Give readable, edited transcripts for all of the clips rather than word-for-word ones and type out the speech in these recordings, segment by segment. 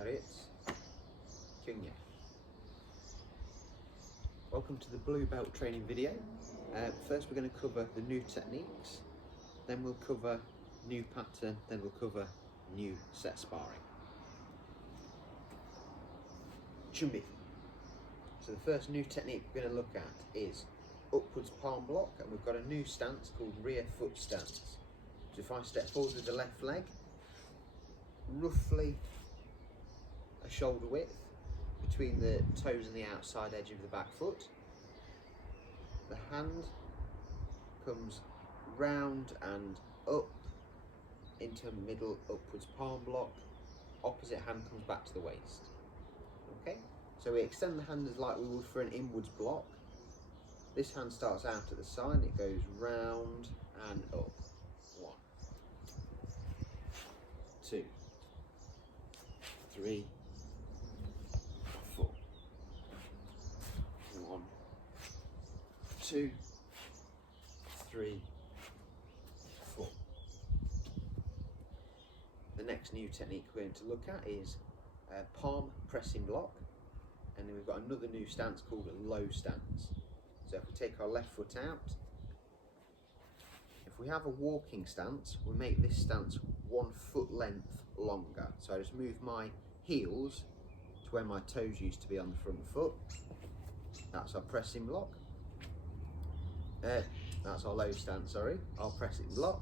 Chariots, Kyungya. Welcome to the blue belt training video. First we're going to cover the new techniques, then we'll cover new pattern, then we'll cover new set sparring. Chumbi. So the first new technique we're going to look at is upwards palm block, and we've got a new stance called rear foot stance. So if I step forward with the left leg, roughly a shoulder width between the toes and the outside edge of the back foot. The hand comes round and up into a middle upwards palm block. Opposite hand comes back to the waist. Okay, so we extend the hand as like we would for an inwards block. This hand starts out at the side, it goes round and up. 1, 2, 3, 4. 1, 2, 3, 4. The next new technique we're going to look at is palm pressing block, and then we've got another new stance called a low stance. So if we take our left foot out, if we have a walking stance, we make this stance 1 foot length longer. So I just move my heels to where my toes used to be on the front foot. That's our pressing block. That's our low stance, sorry, our pressing block.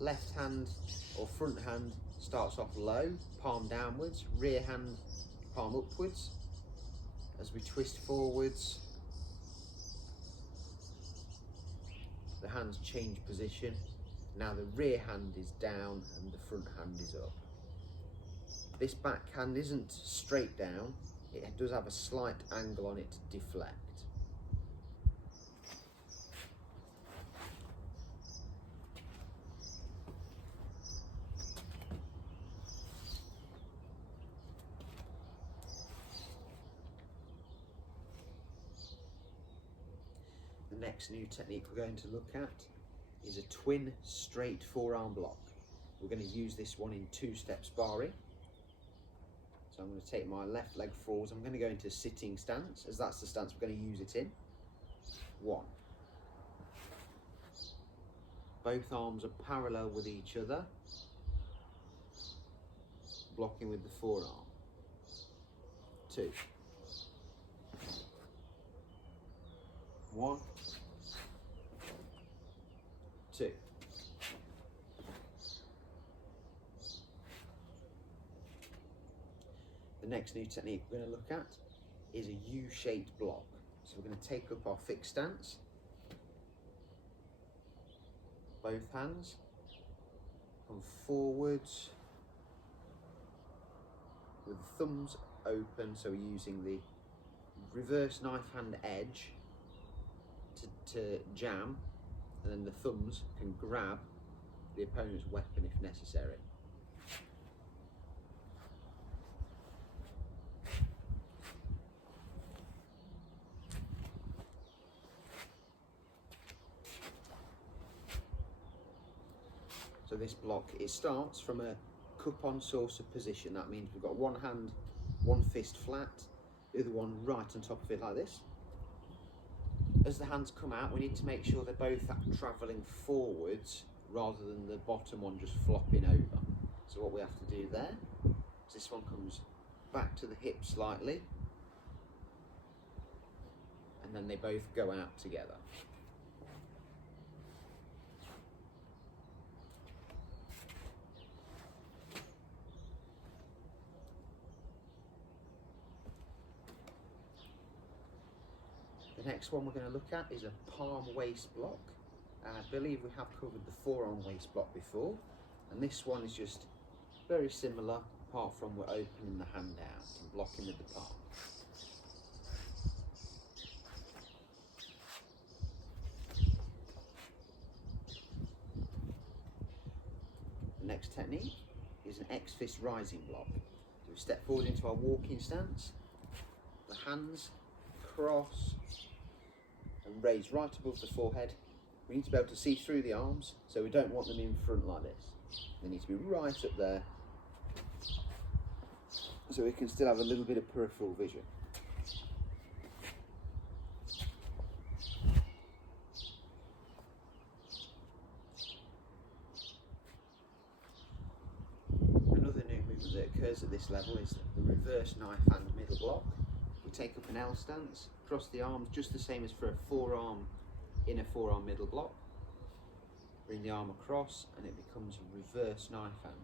Left hand or front hand starts off low, palm downwards, rear hand, palm upwards. As we twist forwards, the hands change position. Now the rear hand is down and the front hand is up. This back hand isn't straight down, it does have a slight angle on it to deflect. The next new technique we're going to look at is a twin straight forearm block. We're going to use this one in 2-step sparring. So I'm going to take my left leg forwards. I'm going to go into sitting stance, as that's the stance we're going to use it in. 1. Both arms are parallel with each other, blocking with the forearm. 2. 1, 2. The next new technique we're going to look at is a U-shaped block. So we're going to take up our fixed stance, both hands, come forwards with the thumbs open, so we're using the reverse knife hand edge to jam, and then the thumbs can grab the opponent's weapon if necessary. So this block, it starts from a cup on saucer position. That means we've got one hand, one fist flat, the other one right on top of it like this. As the hands come out, we need to make sure they're both travelling forwards rather than the bottom one just flopping over. So what we have to do there is this one comes back to the hip slightly, and then they both go out together. The next one we're going to look at is a palm waist block. I believe we have covered the forearm waist block before, and this one is just very similar, apart from we're opening the hand out and blocking with the palm. The next technique is an X-fist rising block. So we step forward into our walking stance, the hands cross and raise right above the forehead. We need to be able to see through the arms, so we don't want them in front like this. They need to be right up there so we can still have a little bit of peripheral vision. Another new movement that occurs at this level is the reverse knife hand middle block. We take up an L stance, cross the arms just the same as for a forearm, inner forearm middle block. Bring the arm across and it becomes a reverse knife hand.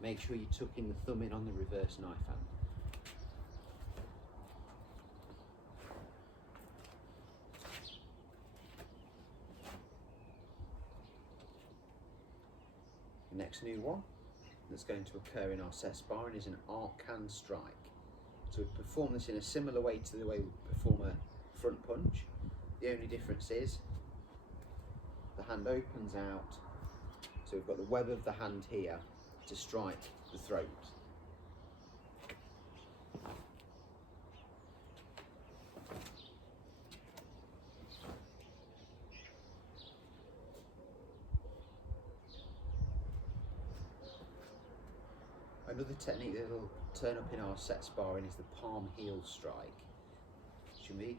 Make sure you tuck in the thumb in on the reverse knife hand. The next new one that's going to occur in our set sparring is an arc hand strike. So we perform this in a similar way to the way we perform a front punch. The only difference is the hand opens out, so we've got the web of the hand here to strike the throat. Another technique that will turn up in our set sparring is the palm heel strike.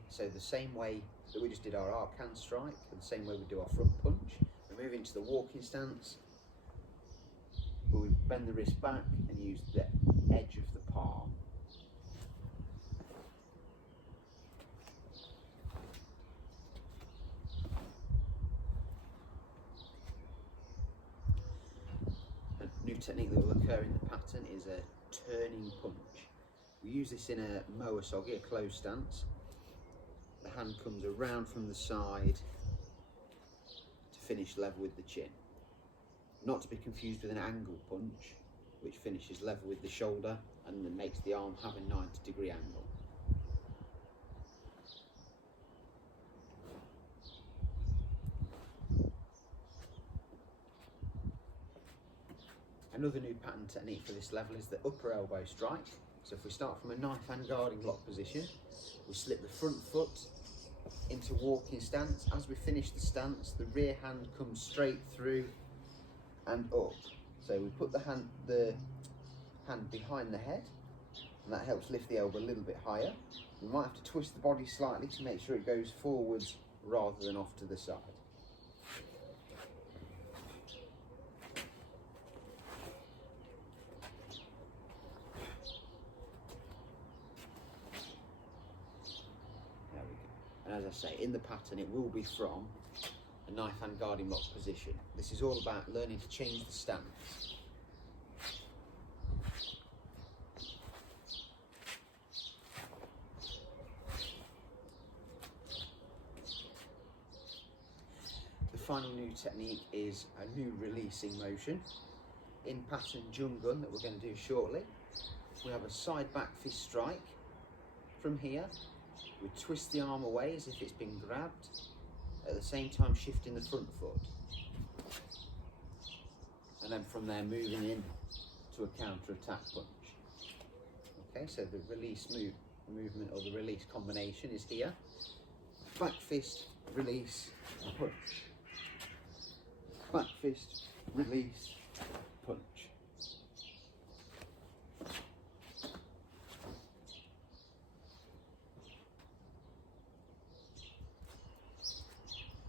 So the same way that we just did our arc hand strike, and the same way we do our front punch, we move into the walking stance, where we bend the wrist back and use the edge of the palm. A new technique that will occur in the pattern is a turning punch. We use this in a moa sogi, a closed stance. The hand comes around from the side to finish level with the chin. Not to be confused with an angle punch, which finishes level with the shoulder and then makes the arm have a 90-degree angle. Another new pattern technique for this level is the upper elbow strike. So if we start from a knife hand guarding lock position, we slip the front foot into walking stance. As we finish the stance, the rear hand comes straight through and up. So we put the hand behind the head, and that helps lift the elbow a little bit higher. We might have to twist the body slightly to make sure it goes forwards rather than off to the side. And as I say, in the pattern it will be from a knife hand guarding lock position. This is all about learning to change the stance. The final new technique is a new releasing motion. In pattern Joong Gun that we're going to do shortly, we have a side back fist strike. From here, we twist the arm away as if it's been grabbed, at the same time shifting the front foot. And then from there moving in to a counter-attack punch. Okay, so the release movement or the release combination is here. Back fist, release, punch. Back fist, release, punch.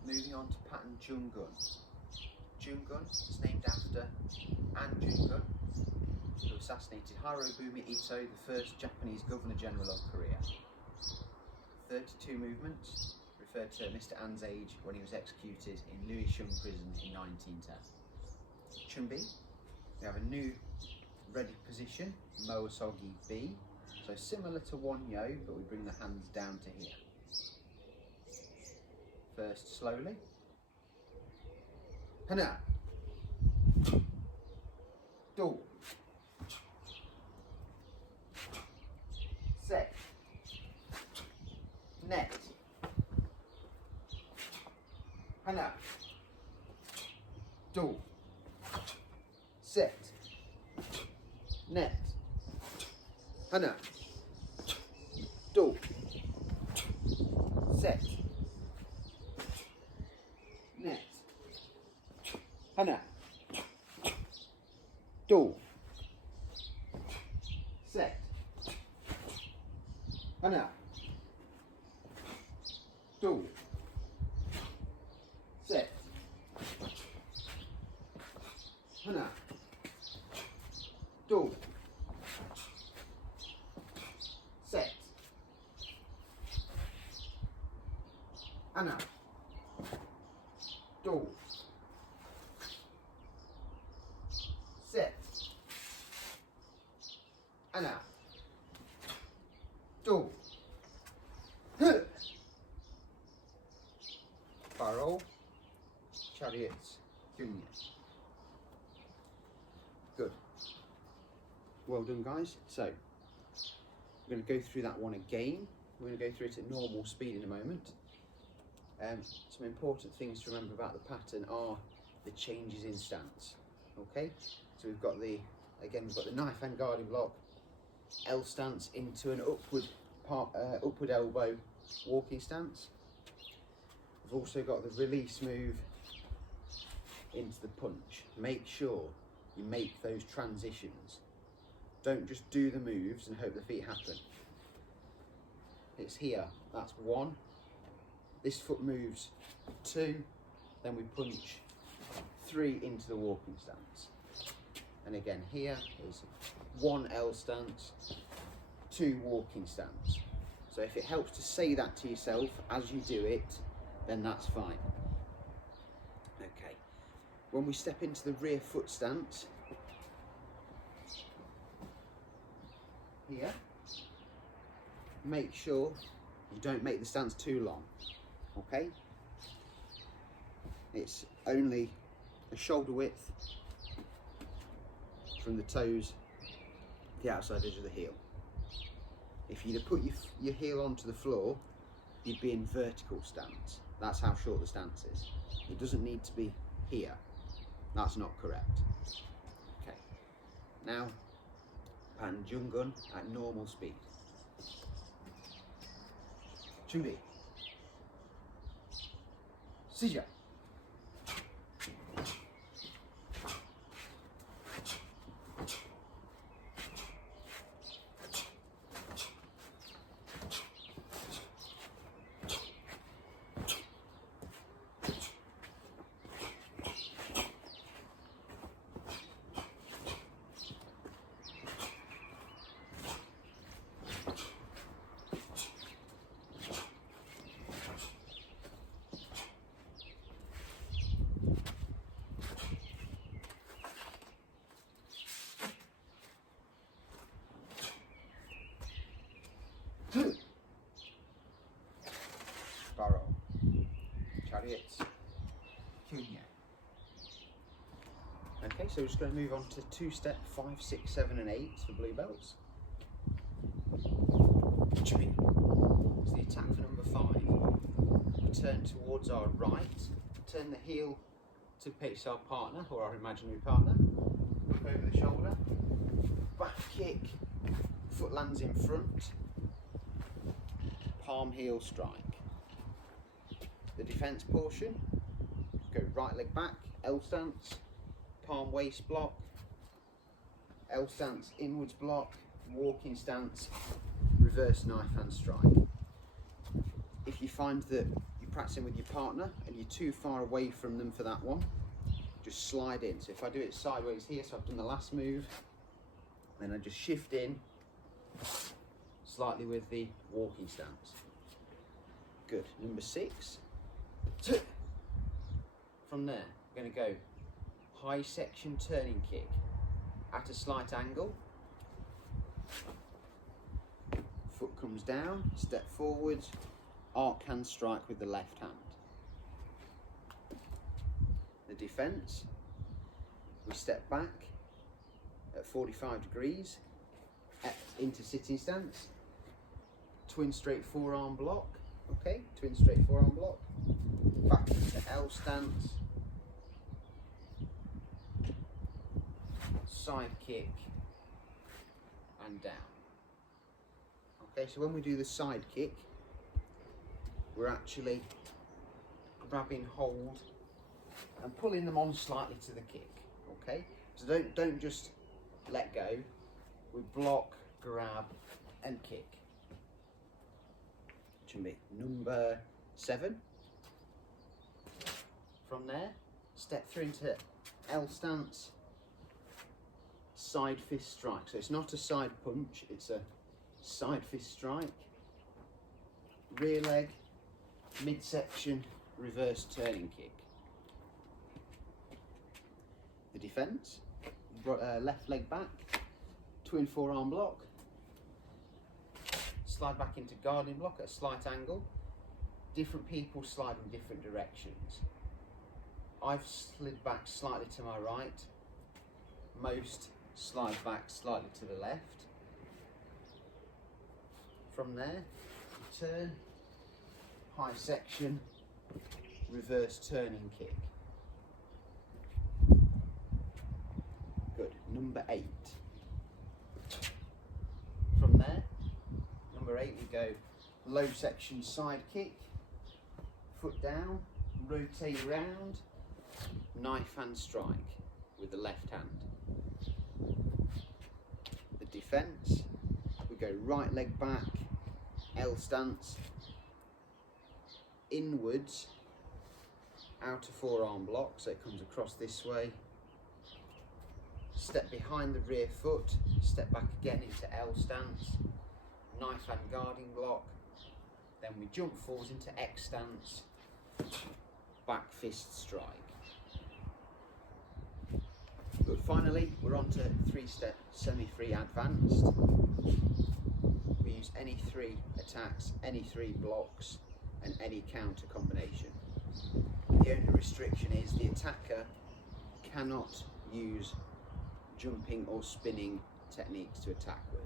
Moving on to pattern Joong Gun. Joong Gun is named after Joong Gun, who assassinated Hirobumi Ito, the first Japanese Governor General of Korea. 32 movements referred to Mr. An's age when he was executed in Lewisham Prison in 1910. Chumbi, we have a new ready position, Moa Sogi B. So similar to one yo, but we bring the hands down to here. First slowly. Hana. Do. Set. Net. Hana. Do. Set. Net. Hana. Do. Set. Net. Hana. Do. Set. Hana. Do. Set. Hana. Do. Set. Hana. Do. Set. Hana. Do. Barrel. Chariots. Junior. Good. Well done, guys. So, we're going to go through that one again. We're going to go through it at normal speed in a moment. Some important things to remember about the pattern are the changes in stance. Okay, so we've got the knife hand guarding block, L stance into an upward elbow walking stance. We've also got the release move into the punch. Make sure you make those transitions. Don't just do the moves and hope the feet happen. It's here, that's 1. This foot moves 2, then we punch 3 into the walking stance. And again here is 1 L stance, 2 walking stance. So if it helps to say that to yourself as you do it, then that's fine. Okay, when we step into the rear foot stance, here, make sure you don't make the stance too long, okay? It's only a shoulder width from the toes to the outside edge of the heel. If you'd have put your heel onto the floor, you'd be in vertical stance. That's how short the stance is. It doesn't need to be here. That's not correct. Okay, now pan Joong Gun at normal speed. 준비. 시작. Barrow, chariots, junior. Okay, so we're just going to move on to 2-step 5, 6, 7 and 8 for blue belts. It's the attack for number 5. We turn towards our right, turn the heel to face our partner or our imaginary partner, look over the shoulder, back kick, foot lands in front, palm heel strike. The defence portion, go right leg back, L stance, palm waist block, L stance inwards block, walking stance, reverse knife hand strike. If you find that you're practicing with your partner and you're too far away from them for that one, just slide in. So if I do it sideways here, so I've done the last move, then I just shift in slightly with the walking stance. Good. Number 6. From there, we're going to go high section turning kick at a slight angle. Foot comes down, step forwards, arc hand strike with the left hand. The defence, we step back at 45 degrees into sitting stance, twin straight forearm block, okay, twin straight forearm block, back into L stance, side kick and down. Okay, so when we do the side kick, we're actually grabbing hold and pulling them on slightly to the kick, okay? So don't just let go, we block, grab and kick. should be number 7. From there, step through into L stance, side fist strike. So it's not a side punch, it's a side fist strike. Rear leg, midsection, reverse turning kick. The defence, left leg back, twin forearm block, slide back into guarding block at a slight angle. Different people slide in different directions. I've slid back slightly to my right, most slide back slightly to the left. From there, turn, high section, reverse turning kick. Good, number 8. From there, number 8, we go low section side kick, foot down, rotate around, knife hand strike with the left hand. The defence, we go right leg back, L stance, inwards, outer forearm block, so it comes across this way. Step behind the rear foot, step back again into L stance, knife hand guarding block, then we jump forwards into X stance, back fist strike. But finally, we're on to 3-step semi-free advanced. We use any 3 attacks, any 3 blocks, and any counter combination. The only restriction is the attacker cannot use jumping or spinning techniques to attack with.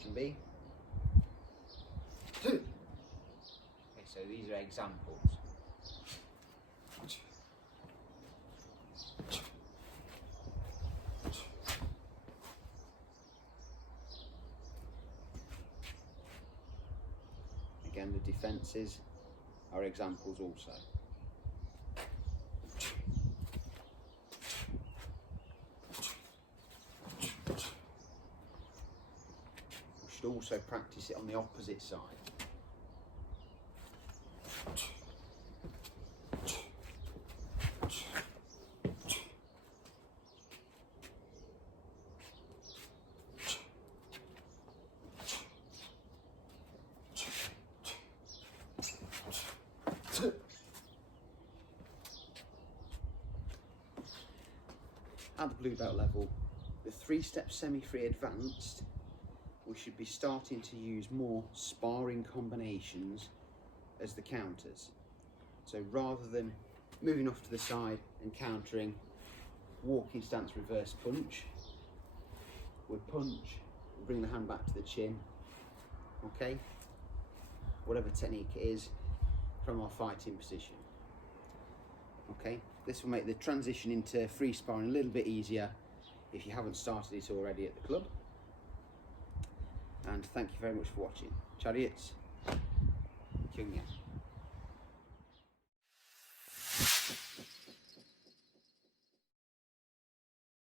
Can be. Okay, so these are examples. Again, the defences are examples also. We should also practice it on the opposite side. At the blue belt level, the 3-step semi-free advanced, we should be starting to use more sparring combinations as the counters. So rather than moving off to the side and countering, walking stance reverse punch, we punch, bring the hand back to the chin, okay? Whatever technique it is from our fighting position. Okay, this will make the transition into free sparring a little bit easier if you haven't started it already at the club. And thank you very much for watching. Chariots, Joong Gun.